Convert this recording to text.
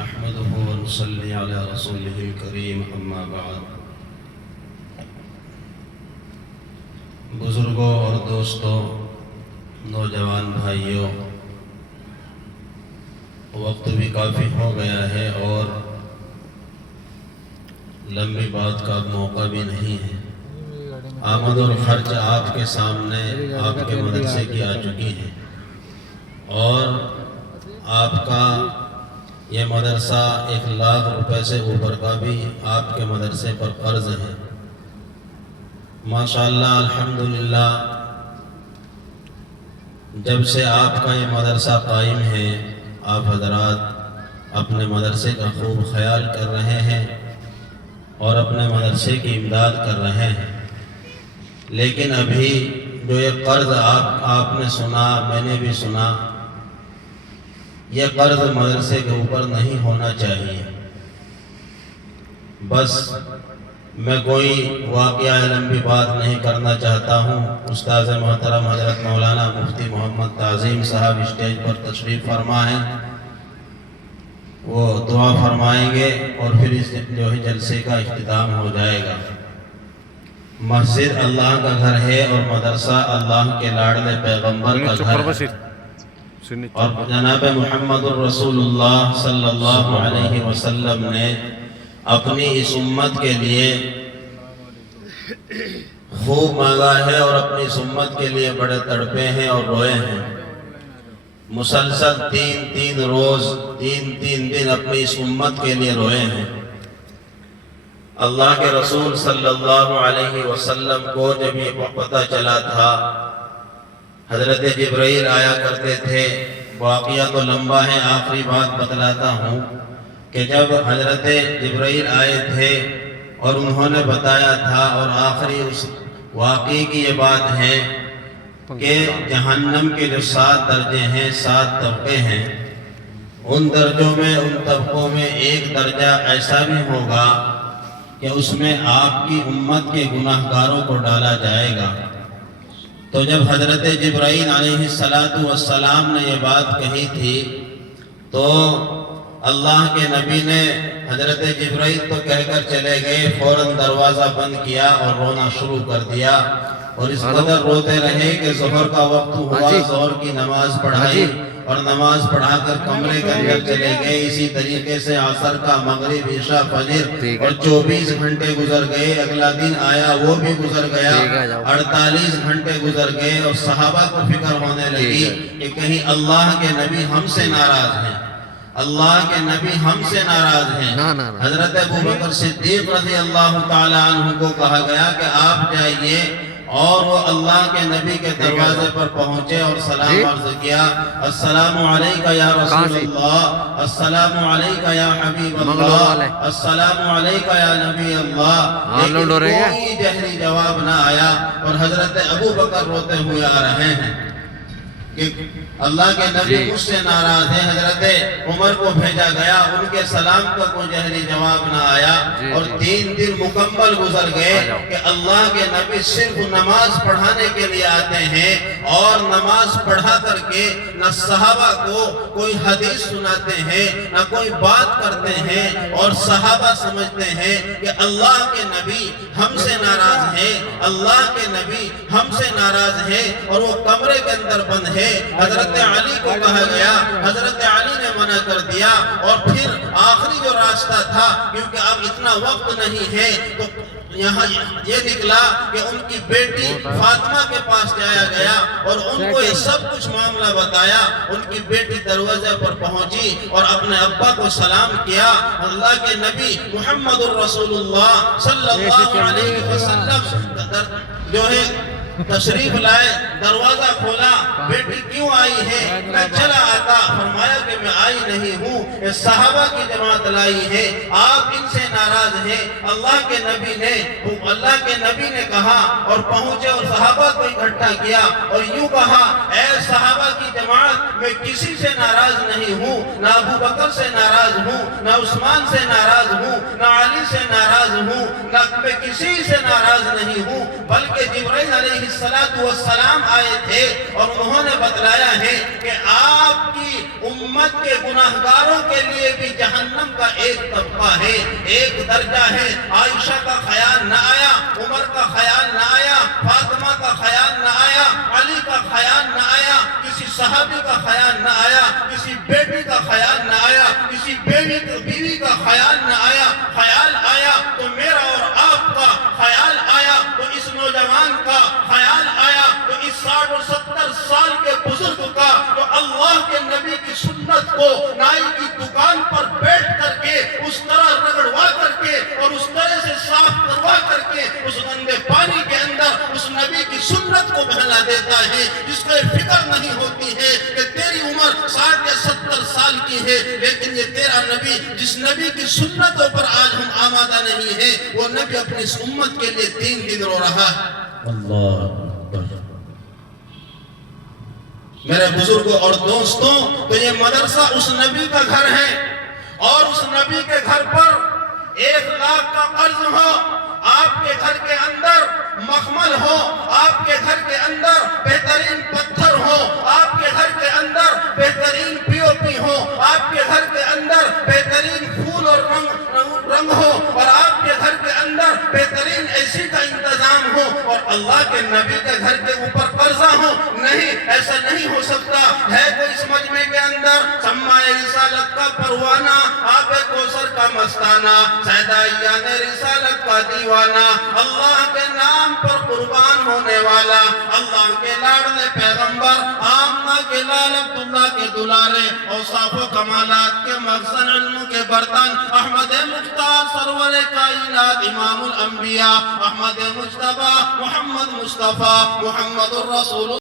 نحمده ونصلي على رسوله الكريم اما بعد بزرگوں اور دوستوں، نوجوان بھائیوں، وقت بھی کافی ہو گیا ہے اور لمبی بات کا موقع بھی نہیں ہے۔ آمد اور خرچ آپ کے سامنے آپ کے مدرسے کی آ چکی ہے اور آپ کا یہ مدرسہ 1,00,000 روپے سے اوپر کا بھی آپ کے مدرسے پر قرض ہے۔ ماشاءاللہ الحمدللہ، جب سے آپ کا یہ مدرسہ قائم ہے آپ حضرات اپنے مدرسے کا خوب خیال کر رہے ہیں اور اپنے مدرسے کی امداد کر رہے ہیں، لیکن ابھی جو یہ قرض آپ نے سنا، میں نے بھی سنا، یہ قرض مدرسے کے اوپر نہیں ہونا چاہیے۔ بس میں کوئی واقعہ لمبی بات نہیں کرنا چاہتا ہوں۔ استاذ محترم حضرت مولانا مفتی محمد تعظیم صاحب اسٹیج پر تشریف فرما ہیں، وہ دعا فرمائیں گے اور پھر اس جو ہے جلسے کا اختتام ہو جائے گا۔ مسجد اللہ کا گھر ہے اور مدرسہ اللہ کے لاڈلے پیغمبر کا گھر ہے، اور جناب محمد الرسول اللہ صلی اللہ علیہ وسلم نے اپنی اس امت کے لیے خوب مانگا ہے اور اپنی اس امت کے لیے بڑے تڑپے ہیں اور روئے ہیں۔ مسلسل 3 روز 3 دن اپنی اس امت کے لیے روئے ہیں۔ اللہ کے رسول صلی اللہ علیہ وسلم کو جب یہ پتہ چلا تھا، حضرت جبرائیل آیا کرتے تھے۔ واقعہ تو لمبا ہے، آخری بات بتلاتا ہوں کہ جب حضرت جبرائیل آئے تھے اور انہوں نے بتایا تھا، اور آخری اس واقعے کی یہ بات ہے کہ جہنم کے جو 7 درجے ہیں، 7 طبقے ہیں، ان درجوں میں، ان طبقوں میں ایک درجہ ایسا بھی ہوگا کہ اس میں آپ کی امت کے گناہگاروں کو ڈالا جائے گا۔ تو جب حضرت جبرائیل علیہ السلام نے یہ بات کہی تھی تو اللہ کے نبی نے، حضرت جبرائیل تو کہہ کر چلے گئے، فوراً دروازہ بند کیا اور رونا شروع کر دیا، اور اس قدر روتے رہے کہ ظہر کا وقت ہوا، ظہر کی نماز پڑھائی اور نماز پڑھا کر کمرے کے اندر چلے گئے۔ اسی طریقے سے عصر کا، مغرب، عشاء، فجر، اور 24 گھنٹے گزر گئے۔ اگلا دن آیا، وہ بھی گزر گیا، 48 گھنٹے گزر گئے، اور صحابہ کو فکر ہونے لگی کہ کہیں اللہ کے نبی ہم سے ناراض ہیں، اللہ کے نبی ہم سے ناراض ہیں۔ حضرت ابوبکر صدیق رضی اللہ تعالی عنہ کو کہا گیا کہ آپ جائیے، اور وہ اللہ کے نبی کے دروازے پر پہنچے اور سلام عرض کیا، السلام علیکہ یا رسول اللہ، السلام علیکہ یا حبیب اللہ، السلام علیکہ یا نبی اللہ، لیکن کوئی جہری جواب نہ آیا، اور حضرت ابوبکر روتے ہوئے آ رہے ہیں کہ اللہ کے نبی مجھ سے ناراض ہیں۔ حضرت عمر کو بھیجا گیا، ان کے سلام کا کوئی جہری جواب نہ آیا، اور 3 دن مکمل گزر گئے کہ اللہ کے نبی صرف نماز پڑھانے کے لیے آتے ہیں، اور نماز پڑھا کر کے نہ صحابہ کو کوئی حدیث سناتے ہیں، نہ کوئی بات کرتے ہیں، اور صحابہ سمجھتے ہیں کہ اللہ کے نبی ہم سے ناراض ہیں، اللہ کے نبی ہم سے ناراض ہیں، اور وہ کمرے کے اندر بند ہے۔ حضرت علی کو کہا گیا، حضرت علی نے منع کر دیا، اور پھر آخری جو راستہ تھا، کیونکہ اب اتنا وقت نہیں ہے، تو یہاں یہ نکلا کہ ان کی بیٹی فاطمہ کے پاس جایا گیا اور ان کو یہ سب کچھ معاملہ بتایا۔ ان کی بیٹی دروازے پر پہنچی اور اپنے ابا کو سلام کیا۔ اللہ کے نبی محمد الرسول اللہ صلی اللہ علیہ وسلم جو ہے تشریف لائے، دروازہ کھولا، بیٹی کیوں آئی ہے؟ میں چلا آتا۔ فرمایا کہ میں آئی نہیں ہوں، یہ صحابہ کی جماعت لائی ہے، آپ ان سے ناراض ہیں۔ اللہ کے نبی نے کہا اور پہنچے اور صحابہ کو اکٹھا کیا اور یوں کہا، اے صحابہ کی جماعت، میں کسی سے ناراض نہیں ہوں، نہ ابو بکر سے ناراض ہوں، نہ عثمان سے ناراض ہوں، نہ علی سے ناراض ہوں، نہ میں کسی سے ناراض نہیں ہوں، بلکہ جبرائیل علیہ السلام آئے تھے اور انہوں نے بتلایا ہے کہ آپ کی امت کے گناہگاروں کے لیے بھی جہنم کا ایک طبقہ ہے، ایک درجہ ہے۔ عائشہ کا خیال نہ آیا، عمر کا خیال نہ آیا، فاطمہ کا خیال نہ آیا، علی کا خیال نہ آیا، کسی صحابی کا خیال نہ آیا، کسی بیٹی کا خیال نہ آیا، کسی بیوی کا خیال نہ آیا۔ خیال آیا تو میرا اور آپ کا خیال آیا، تو اس نوجوان کا خیال آیا، تو اس 60 اور 70 سال کے بزرگ کا، تو اللہ کے نبی کی سنت کو نائی کی دکان پر بیٹھ کر کے اس طرح رگڑوا کر کے اور اس طرح سے صاف کروا کر کے اس گندے پانی کے اندر اس نبی کی سنت کو بہلا دیتا ہے، جس کو فکر نہیں ہوتی ہے کہ تیری عمر 60 یا 70 سال کی ہے، لیکن یہ تیرا نبی جس نبی کی سنتوں پر آج ہم آمادہ نہیں ہیں، وہ نبی اپنی اس امت کے لیے 3 دن رو رہا ہے۔ اللہ اکبر۔ میرے بزرگوں اور دوستوں، تو یہ مدرسہ اس نبی کا گھر ہے، اور اس نبی کے گھر پر 1 لاکھ کا قرض ہو، آپ کے گھر کے اندر مخمل ہو، آپ کے گھر کے اندر بہترین پتھر ہو، آپ کے گھر کے اندر بہترین پی او پی ہو، آپ کے گھر کے اندر بہترین پھول اور رنگ ہو، اور آپ کے گھر کے اندر بہترین ایسی کا انتظام ہو، اور اللہ کے نبی کے گھر کے اوپر قرضہ ہو۔ نہیں، ایسا نہیں ہو سکتا۔ ہے کوئی اس مجمع کے اندر سماع رسالت کا پروانہ، آب کوثر کا مستانہ، سیدائیان رسالت کا دیوانہ، اللہ کے نام پر قربان ہونے والا، اللہ کے لاڈلے پیغمبر، آمنہ کے لال عبداللہ کے دلارے، اوصاف و کمالات کے مخزن، علم کے برتن، احمد مختار سرور کائنات، امام الانبیاء، احمد مجتبی، محمد مصطفیٰ، محمد الرسول